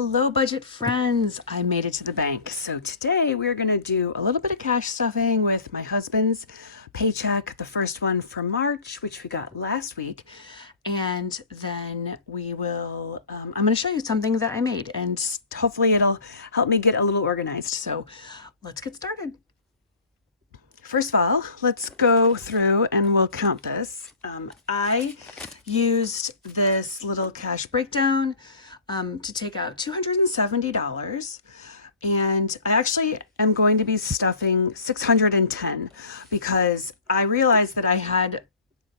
Hello, budget friends. I made it to the bank. So today we're going to do a little bit of cash stuffing with my husband's paycheck, the first one for March, which we got last week. And then we will, I'm going to show you something that I made and hopefully it'll help me get a little organized. So let's get started. First of all, let's go through and we'll count this. I used this little cash breakdown to take out $270, and I actually am going to be stuffing 610 because I realized that I had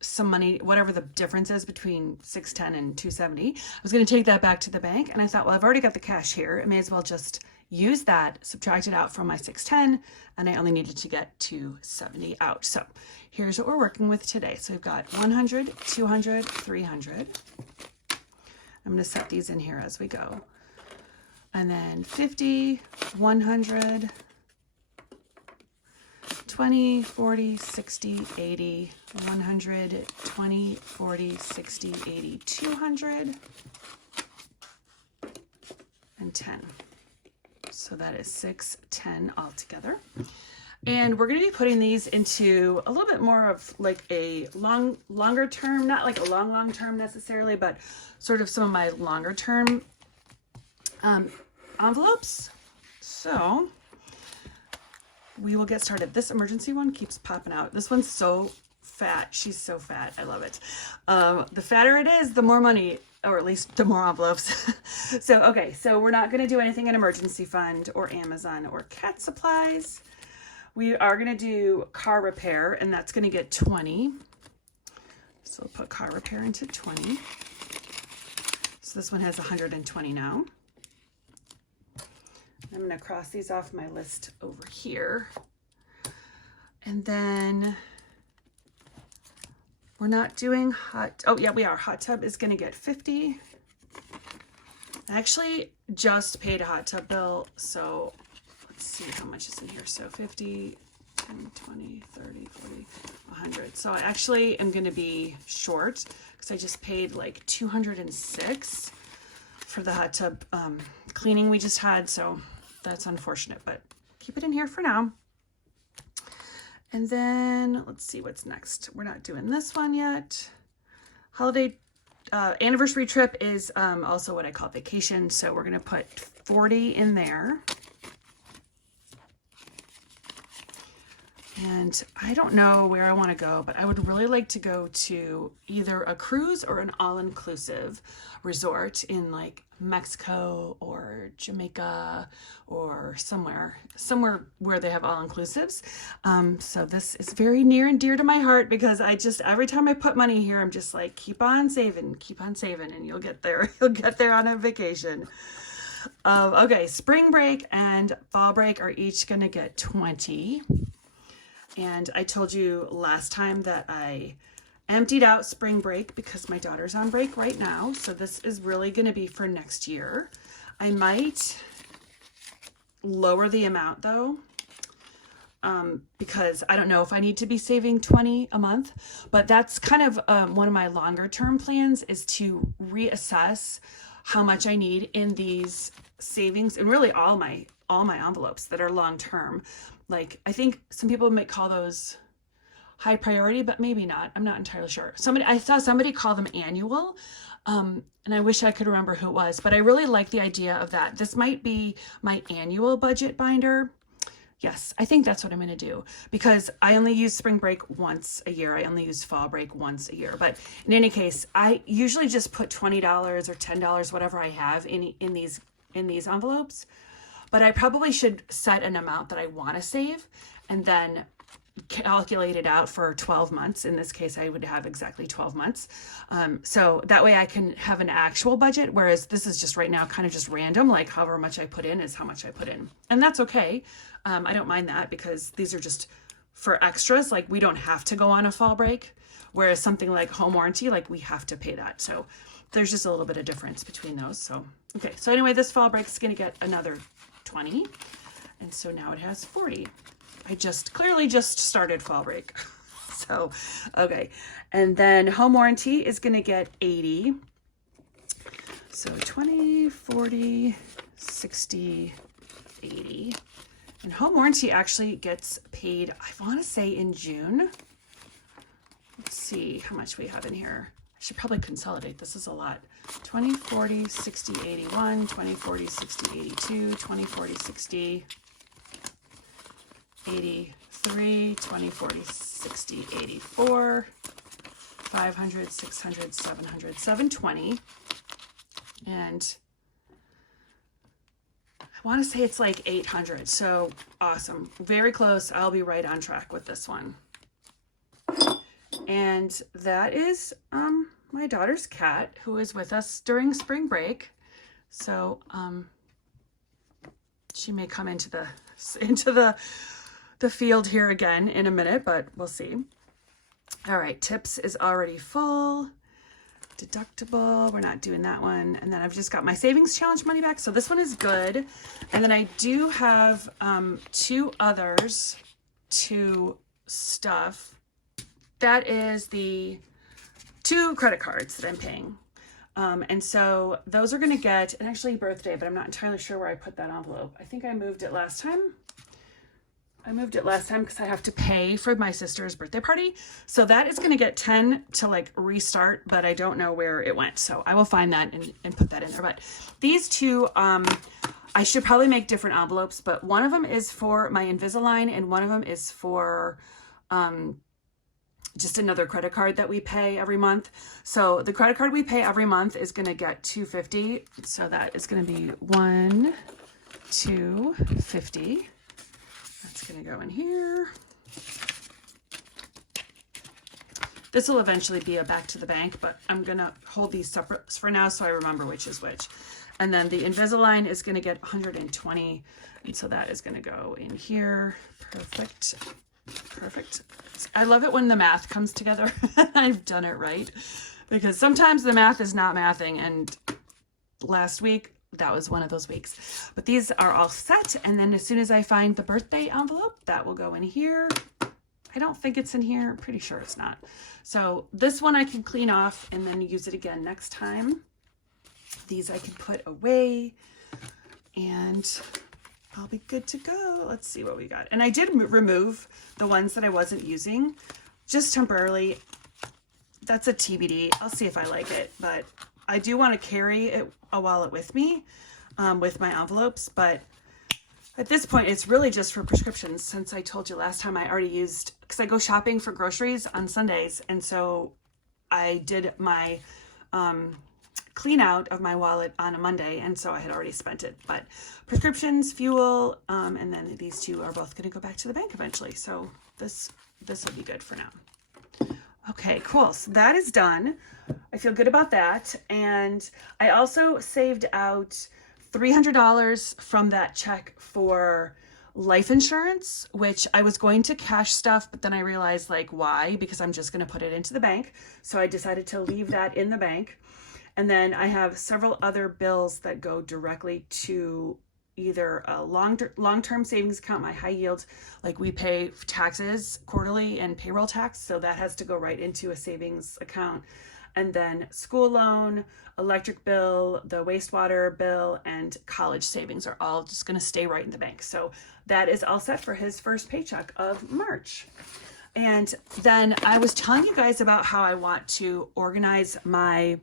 some money, whatever the difference is between 610 and 270. I was going to take that back to the bank, and I thought, well, I've already got the cash here. I may as well just use that, subtract it out from my 610, and I only needed to get 270 out. So here's what we're working with today. So we've got 100, 200, 300. I'm going to set these in here as we go. And then 50, 100, 20, 40, 60, 80, 100, 20, 40, 60, 80, 200, and 10. So that is 610 altogether. And we're going to be putting these into a little bit more of like a longer term, not like a long term necessarily, but sort of some of my longer term envelopes. So we will get started. This emergency one keeps popping out. This one's so fat. She's so fat. I love it. The fatter it is, the more money, or at least the more envelopes. So, okay. So we're not going to do anything in emergency fund or Amazon or cat supplies. We are going to do car repair, and that's going to get 20. So we'll put car repair into 20. So this one has 120 now. I'm going to cross these off my list over here. And then we're not doing oh yeah, we are. Hot tub is going to get 50. I actually just paid a hot tub bill, so let's see how much is in here. So 50, 10, 20, 30, 40, 100. So I actually am going to be short because I just paid like 206 for the hot tub cleaning we just had. So that's unfortunate, but keep it in here for now. And then let's see what's next. We're not doing this one yet. Holiday anniversary trip is also what I call vacation. So we're going to put 40 in there. And I don't know where I want to go, but I would really like to go to either a cruise or an all-inclusive resort in like Mexico or Jamaica or somewhere where they have all-inclusives. So this is very near and dear to my heart because every time I put money here, I'm just like, keep on saving, and you'll get there. You'll get there on a vacation. Okay, spring break and fall break are each going to get 20. And I told you last time that I emptied out spring break because my daughter's on break right now. So this is really going to be for next year. I might lower the amount though, because I don't know if I need to be saving 20 a month, but that's kind of one of my longer term plans is to reassess how much I need in these savings and really all my envelopes that are long term. Like, I think some people might call those high priority, but maybe not. I'm not entirely sure. I saw somebody call them annual, and I wish I could remember who it was, but I really like the idea of that. This might be my annual budget binder. Yes, I think that's what I'm going to do because I only use spring break once a year. I only use fall break once a year. But in any case, I usually just put $20 or $10, whatever I have in these envelopes. But I probably should set an amount that I want to save and then calculate it out for 12 months. In this case, I would have exactly 12 months. So that way I can have an actual budget, whereas this is just right now kind of just random, like however much I put in is how much I put in. And that's okay. I don't mind that because these are just for extras. Like we don't have to go on a fall break, whereas something like home warranty, like we have to pay that. So there's just a little bit of difference between those. So, okay. So anyway, this fall break is going to get another 20. And so now it has 40. I clearly just started fall break. So, okay. And then home warranty is going to get 80. So 20, 40, 60, 80. And home warranty actually gets paid, I want to say in June. Let's see how much we have in here. I should probably consolidate. This is a lot. 20, 40, 60, 81, 20, 40, 60, 82, 20, 40, 60, 83, 20, 40, 60, 84, 500, 600, 700, 720. And I want to say it's like 800. So awesome. Very close. I'll be right on track with this one. And that is my daughter's cat, who is with us during spring break. So she may come into the field here again in a minute, but we'll see. All right, tips is already full. Deductible, we're not doing that one. And then I've just got my savings challenge money back. So this one is good. And then I do have 2 others to stuff. That is the 2 credit cards that I'm paying. And so those are going to get, and actually birthday, but I'm not entirely sure where I put that envelope. I think I moved it last time. Because I have to pay for my sister's birthday party. So that is going to get 10 to like restart, but I don't know where it went. So I will find that and put that in there. But these 2, I should probably make different envelopes, but one of them is for my Invisalign and one of them is for just another credit card that we pay every month. So the credit card we pay every month is going to get $250. So that is going to be $250. That's going to go in here. This will eventually be a back to the bank, but I'm going to hold these separate for now so I remember which is which. And then the Invisalign is going to get 120. And so that is going to go in here. Perfect. Perfect. I love it when the math comes together. I've done it right. Because sometimes the math is not mathing. And last week, that was one of those weeks. But these are all set. And then as soon as I find the birthday envelope, that will go in here. I don't think it's in here. I'm pretty sure it's not. So this one I can clean off and then use it again next time. These I can put away and I'll be good to go. Let's see what we got. And I did remove the ones that I wasn't using just temporarily. That's a TBD. I'll see if I like it, but I do want to carry a wallet with me with my envelopes, but at this point it's really just for prescriptions, since I told you last time I already used, because I go shopping for groceries on Sundays, and so I did my clean out of my wallet on a Monday, and so I had already spent it. But prescriptions, fuel, and then these 2 are both going to go back to the bank eventually, so this will be good for now. Okay, cool. So that is done. I feel good about that. And I also saved out $300 from that check for life insurance, which I was going to cash stuff, but then I realized, like, why? Because I'm just going to put it into the bank. So I decided to leave that in the bank. And then I have several other bills that go directly to either a long-term savings account, my high yield, like we pay taxes quarterly and payroll tax, so that has to go right into a savings account. And then school loan, electric bill, the wastewater bill, and college savings are all just going to stay right in the bank. So that is all set for his first paycheck of March. And then I was telling you guys about how I want to organize my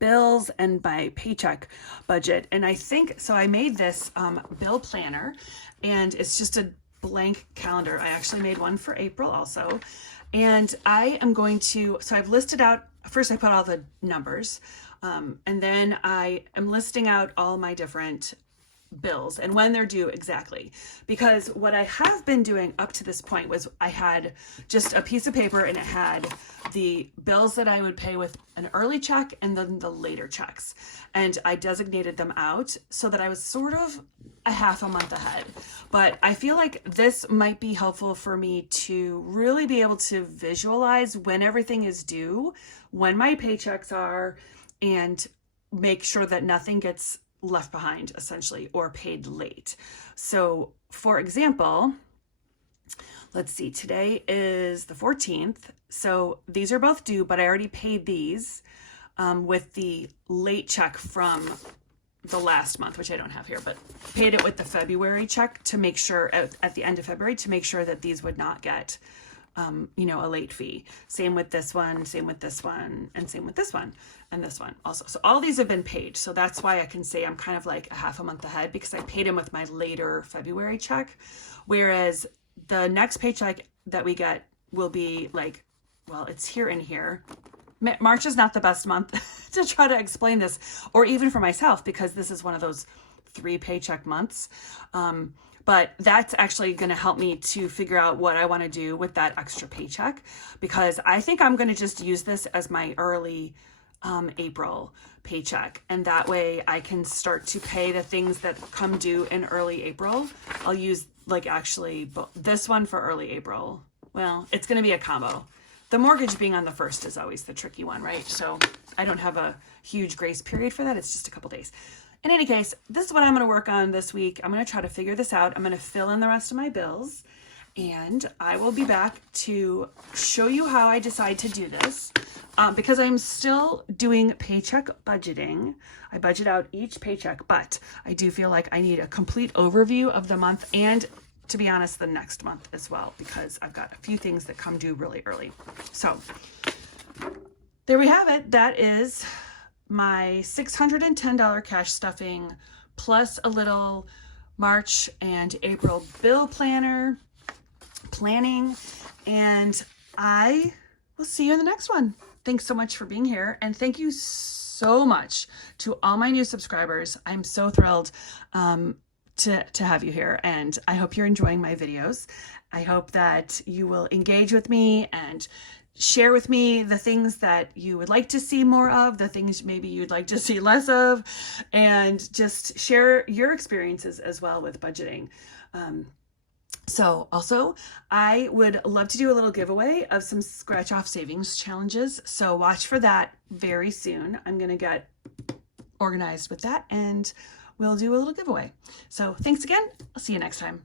bills and my paycheck budget. And I think, so I made this bill planner, and it's just a blank calendar. I actually made one for April also. And I am going to, so I've listed out, first I put all the numbers, and then I am listing out all my different bills and when they're due exactly. Because what I have been doing up to this point was I had just a piece of paper and it had the bills that I would pay with an early check and then the later checks. And I designated them out so that I was sort of a half a month ahead. But I feel like this might be helpful for me to really be able to visualize when everything is due, when my paychecks are, and make sure that nothing gets left behind essentially or paid late. So for example, let's see, today is the 14th. So these are both due, but I already paid these. with the late check from the last month, which I don't have here, but paid it with the February check to make sure at the end of February to make sure that these would not get, you know, a late fee. Same with this one, same with this one, and same with this one and this one also. So all these have been paid. So that's why I can say I'm kind of like a half a month ahead, because I paid them with my later February check. Whereas the next paycheck that we get will be like, well, it's here and here. March is not the best month to try to explain this, or even for myself, because this is one of those 3 paycheck months. But that's actually going to help me to figure out what I want to do with that extra paycheck, because I think I'm going to just use this as my early April paycheck. And that way I can start to pay the things that come due in early April. I'll use like actually this one for early April. Well, it's going to be a combo. The mortgage being on the 1st is always the tricky one, right? So I don't have a huge grace period for that. It's just a couple days. In any case, this is what I'm going to work on this week. I'm going to try to figure this out. I'm going to fill in the rest of my bills, and I will be back to show you how I decide to do this, because I'm still doing paycheck budgeting. I budget out each paycheck, but I do feel like I need a complete overview of the month, and to be honest, the next month as well, because I've got a few things that come due really early. So there we have it. That is my $610 cash stuffing plus a little March and April bill planning. And I will see you in the next one. Thanks so much for being here. And thank you so much to all my new subscribers. I'm so thrilled to have you here, and I hope you're enjoying my videos. I hope that you will engage with me and share with me the things that you would like to see more of, the things maybe you'd like to see less of, and just share your experiences as well with budgeting. So also, I would love to do a little giveaway of some scratch off savings challenges. So watch for that very soon. I'm going to get organized with that, and we'll do a little giveaway. So thanks again. I'll see you next time.